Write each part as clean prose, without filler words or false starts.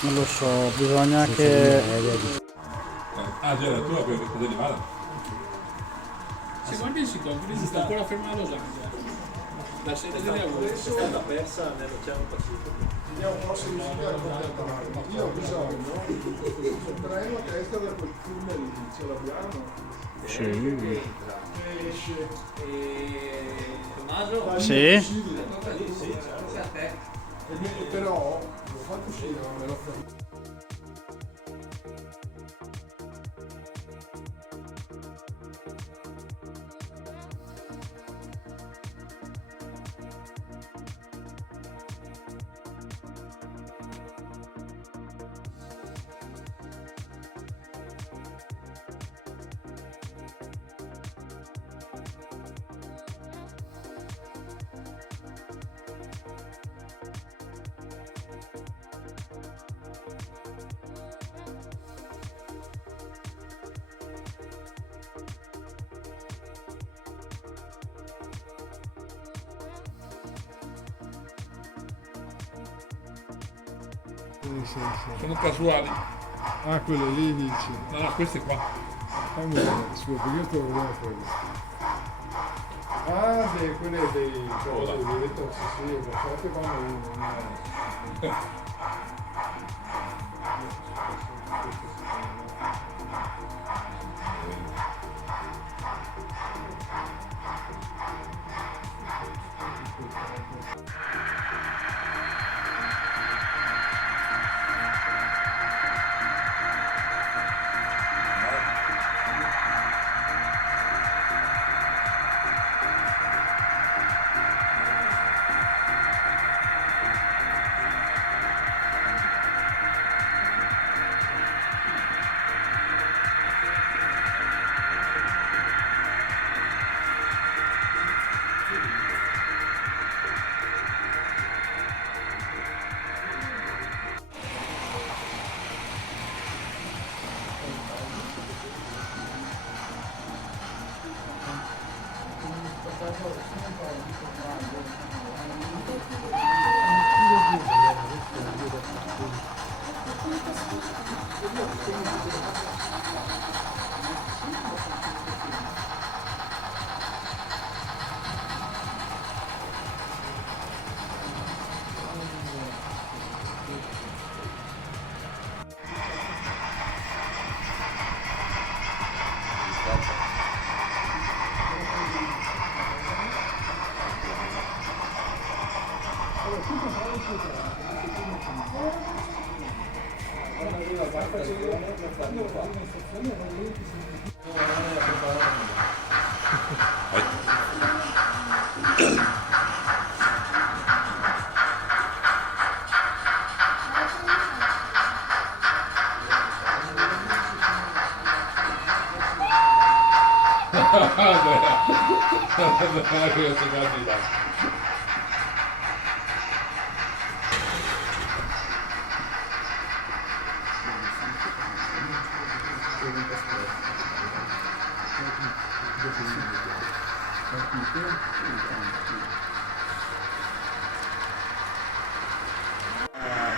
Non lo so, bisogna che... Ah, già, la tua per cosa di male? Se guardi il sito, si sta ancora fermo a Los Angeles. La sede delle auguri è stata persa nell'Oceano Pacifico. Io ho bisogno del treno a testa da quel tunnel lì, ce l'abbiamo? Sì. Esce. Tommaso? Sì? Però l'ho fatto uscire, ma me l'ho fatto. Sì. Sono casuali. Ah, quelle lì dici. No, queste qua. Fammi vedere, su, perché io te lo vedevo quelle. Ah, quelle dei tossici, sì, perché vanno uno.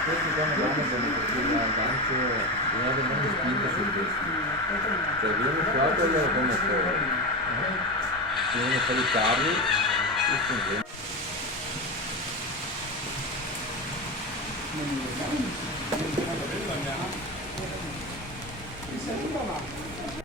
Questi qua non vanno bene perché la gancio non ha nemmeno spinta su questi. Cioè viene qua quello come fuori. Viene fuori i cavi e funziona. Mi sembra